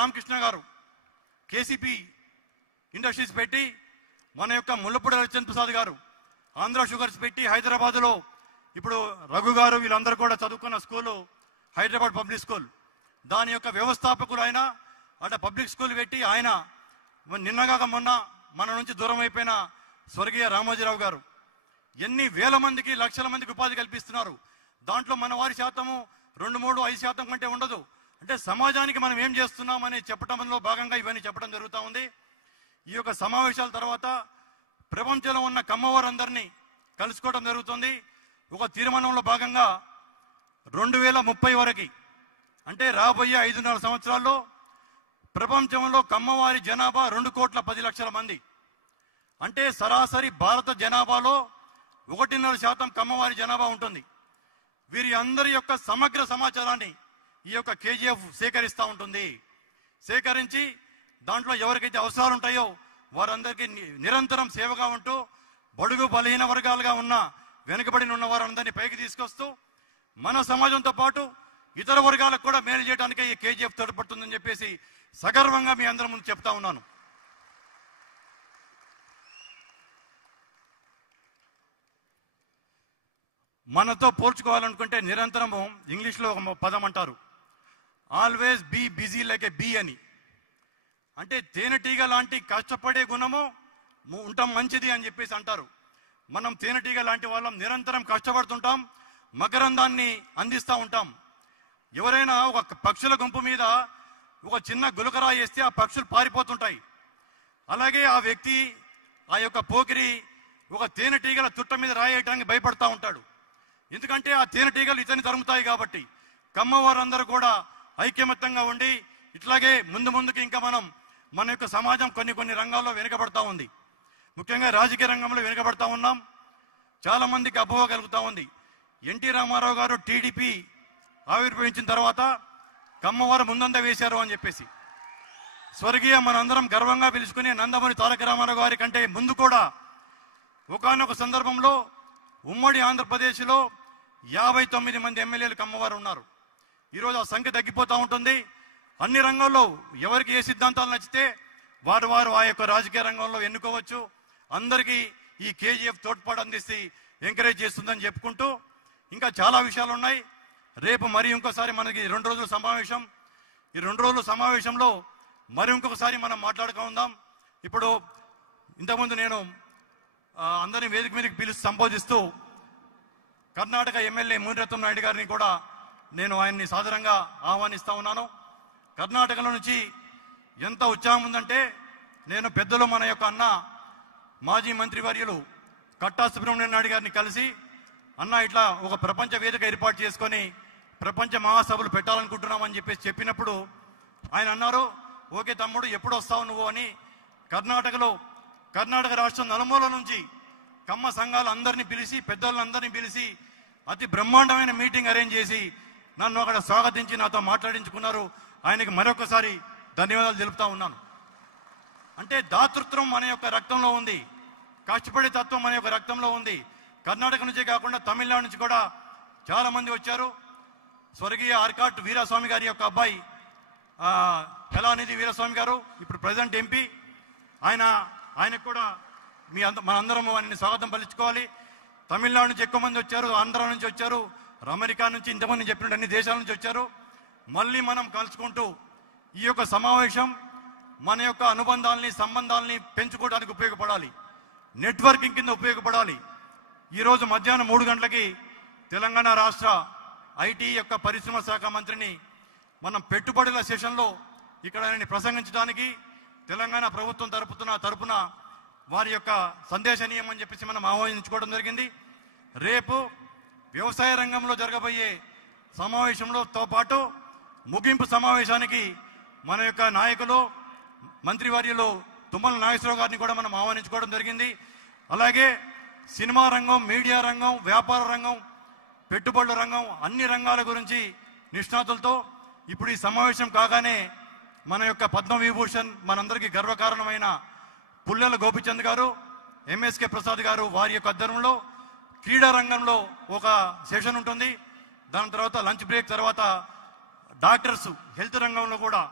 రామకృష్ణ గారు KCP industries పెట్టి, మన యొక్క ముల్లపూడి రవిచంద్ర ప్రసాద్ గారు ఆంధ్ర షుగర్స్ పెట్టి హైదరాబాద్లో, ఇప్పుడు రఘు గారు వీళ్ళందరూ కూడా చదువుకున్న స్కూలు హైదరాబాద్ పబ్లిక్ స్కూల్, దాని యొక్క వ్యవస్థాపకులు ఆయన. అట్లా పబ్లిక్ స్కూల్ పెట్టి ఆయన నిన్నగాక మొన్న మన నుంచి దూరం అయిపోయిన స్వర్గీయ రామోజీరావు గారు ఎన్ని వేల మందికి, లక్షల మందికి ఉపాధి కల్పిస్తున్నారు. దాంట్లో మన వారి శాతము 2, 3, 5% కంటే ఉండదు. అంటే సమాజానికి మనం ఏం చేస్తున్నాం అని చెప్పడంలో భాగంగా ఇవన్నీ చెప్పడం జరుగుతూ ఉంది. ఈ యొక్క సమావేశాల తర్వాత ప్రపంచంలో ఉన్న కమ్మవారందరినీ కలుసుకోవడం జరుగుతుంది. ఒక తీర్మానంలో భాగంగా 2030 వరకు, అంటే రాబోయే 5.5 సంవత్సరాల్లో ప్రపంచంలో కమ్మవారి జనాభా 2,10,00,000 మంది. అంటే సరాసరి భారత జనాభాలో 1.5% కమ్మవారి జనాభా ఉంటుంది. వీరి అందరి యొక్క సమగ్ర సమాచారాన్ని ఈ యొక్క కేజీఎఫ్ సేకరిస్తూ ఉంటుంది. సేకరించి దాంట్లో ఎవరికైతే అవసరాలు ఉంటాయో వారందరికీ నిరంతరం సేవగా ఉంటూ, బడుగు బలహీన వర్గాలుగా ఉన్న, వెనుకబడిన ఉన్న వారందరినీ పైకి తీసుకొస్తూ మన సమాజంతో పాటు ఇతర వర్గాలకు కూడా మేలు చేయడానికే ఈ కేజీఎఫ్ తోడ్పడుతుందని చెప్పేసి సగర్వంగా మీ అందరి ముందు చెప్తా ఉన్నాను. మనతో పోల్చుకోవాలనుకుంటే నిరంతరము, ఇంగ్లీష్లో ఒక పదం అంటారు, always be busy like a bee అని. అంటే తేనెటీగ లాంటి కష్టపడే గుణము ఉండటం మంచిది అని చెప్పేసి అంటారు. మనం తేనెటీగ లాంటి వాళ్ళం, నిరంతరం కష్టపడుతుంటాం, మకరందాన్ని అందిస్తూ ఉంటాం. ఎవరైనా ఒక పక్షుల గుంపు మీద ఒక చిన్న గులకరాయి వేస్తే ఆ పక్షులు పారిపోతుంటాయి. అలాగే ఆ వ్యక్తి, ఆ యొక్క పోకిరి ఒక తేనెటీగల తుట్ట మీద రాయడానికి భయపడతా ఉంటాడు. ఎందుకంటే ఆ తేనెటీగలు ఇతని తరుముతాయి కాబట్టి. కమ్మవారందరూ కూడా ఐక్యమత్యంగా ఉండి ఇట్లాగే ముందుకి ఇంకా మన యొక్క సమాజం కొన్ని రంగాల్లో వెనుకబడతా ఉంది. ముఖ్యంగా రాజకీయ రంగంలో వెనుకబడతా ఉన్నాం. చాలా మందికి అపోహ కలుగుతూ ఉంది. ఎన్టీ రామారావు గారు టీడీపీ ఆవిర్భవించిన తర్వాత కమ్మవారు ముందంద వేశారు అని చెప్పేసి స్వర్గీయ మనందరం గర్వంగా పిలుచుకునే నందమూరి తారక రామారావు గారి కంటే ముందు కూడా ఒకానొక సందర్భంలో ఉమ్మడి ఆంధ్రప్రదేశ్లో 59 మంది ఎమ్మెల్యేలు కమ్మవారు ఉన్నారు. ఈరోజు ఆ సంఖ్య తగ్గిపోతూ ఉంటుంది. అన్ని రంగాల్లో ఎవరికి ఏ సిద్ధాంతాలు నచ్చితే వారు ఆ యొక్క రాజకీయ రంగంలో ఎన్నుకోవచ్చు. అందరికీ ఈ కేజీఎఫ్ తోడ్పాటు అందిస్తే ఎంకరేజ్ చేస్తుందని చెప్పుకుంటూ ఇంకా చాలా విషయాలు ఉన్నాయి. రేపు మరి ఇంకోసారి మనకి 2 రోజుల సమావేశం. ఈ 2 రోజుల సమావేశంలో మరి ఇంకొకసారి మనం మాట్లాడుకుందాం. ఇప్పుడు ఇంతకుముందు నేను అందరినీ వేదిక మీదకి పిలిచి సంబోధిస్తూ కర్ణాటక ఎమ్మెల్యే మునిరత్నం నాయుడు గారిని కూడా నేను ఆయన్ని సాదరంగా ఆహ్వానిస్తా ఉన్నాను. కర్ణాటకలో నుంచి ఎంత ఉత్సాహం ఉందంటే, నేను పెద్దలు మన యొక్క అన్న మాజీ మంత్రివర్యులు కట్టా సుబ్రహ్మణ్యం నాయుడు గారిని కలిసి, అన్న ఇట్లా ఒక ప్రపంచ వేదిక ఏర్పాటు చేసుకొని ప్రపంచ మహాసభలు పెట్టాలనుకుంటున్నామని చెప్పేసి చెప్పినప్పుడు ఆయన అన్నారు, ఓకే తమ్ముడు ఎప్పుడు వస్తావు నువ్వు అని. కర్ణాటక రాష్ట్రం నలుమూల నుంచి కమ్మ సంఘాలు అందరినీ పిలిచి, పెద్దలందరినీ పిలిచి అతి బ్రహ్మాండమైన మీటింగ్ అరేంజ్ చేసి నన్ను అక్కడ స్వాగతించి నాతో మాట్లాడించుకున్నారు. ఆయనకి మరొకసారి ధన్యవాదాలు తెలుపుతా ఉన్నాను. అంటే దాతృత్వం మన యొక్క రక్తంలో ఉంది, కష్టపడే తత్వం మన యొక్క రక్తంలో ఉంది. కర్ణాటక నుంచే కాకుండా తమిళనాడు నుంచి కూడా చాలా మంది వచ్చారు. స్వర్గీయ ఆర్కాట్ వీరాస్వామి గారి యొక్క అబ్బాయి కళానిధి వీరాస్వామి గారు ఇప్పుడు ప్రెసిడెంట్ ఎంపీ, ఆయనకు కూడా మనందరం ఆయన్ని స్వాగతం పలుచుకోవాలి. తమిళనాడు నుంచి ఎక్కువ మంది వచ్చారు, ఆంధ్ర నుంచి వచ్చారు, అమెరికా నుంచి, ఇంతమంది చెప్పినట్టు అన్ని దేశాల నుంచి వచ్చారు. మళ్ళీ మనం కలుసుకుంటూ ఈ యొక్క సమావేశం మన యొక్క అనుబంధాలని, సంబంధాలని పెంచుకోవడానికి ఉపయోగపడాలి, నెట్వర్కింగ్ కింద ఉపయోగపడాలి. ఈరోజు మధ్యాహ్నం 3 గంటలకి తెలంగాణ రాష్ట్ర ఐటీ యొక్క పరిశ్రమ శాఖ మంత్రిని మనం పెట్టుబడుల సెషన్లో ఇక్కడ ఆయన ప్రసంగించడానికి తెలంగాణ ప్రభుత్వం తరపున వారి యొక్క సందేశనీయం అని చెప్పేసి మనం ఆహ్వానించుకోవడం జరిగింది. రేపు వ్యవసాయ రంగంలో జరగబోయే సమావేశంలోతో పాటు ముగింపు సమావేశానికి మన యొక్క నాయకులు మంత్రివర్యులు తుమ్మల నాగేశ్వరరావు గారిని కూడా మనం ఆహ్వానించుకోవడం జరిగింది. అలాగే సినిమా రంగం, మీడియా రంగం, వ్యాపార రంగం, పెట్టుబడుల రంగం, అన్ని రంగాల గురించి నిష్ణాతులతో ఇప్పుడు ఈ సమావేశం కాగానే మన యొక్క పద్మవిభూషణ్ మనందరికీ గర్వకారణమైన పుల్లెల గోపిచంద్ గారు, ఎంఎస్కే ప్రసాద్ గారు వారి యొక్క ఆధ్వర్యంలో క్రీడా రంగంలో ఒక సెషన్ ఉంటుంది. దాని తర్వాత లంచ్ బ్రేక్ తర్వాత డాక్టర్స్ హెల్త్ రంగంలో కూడా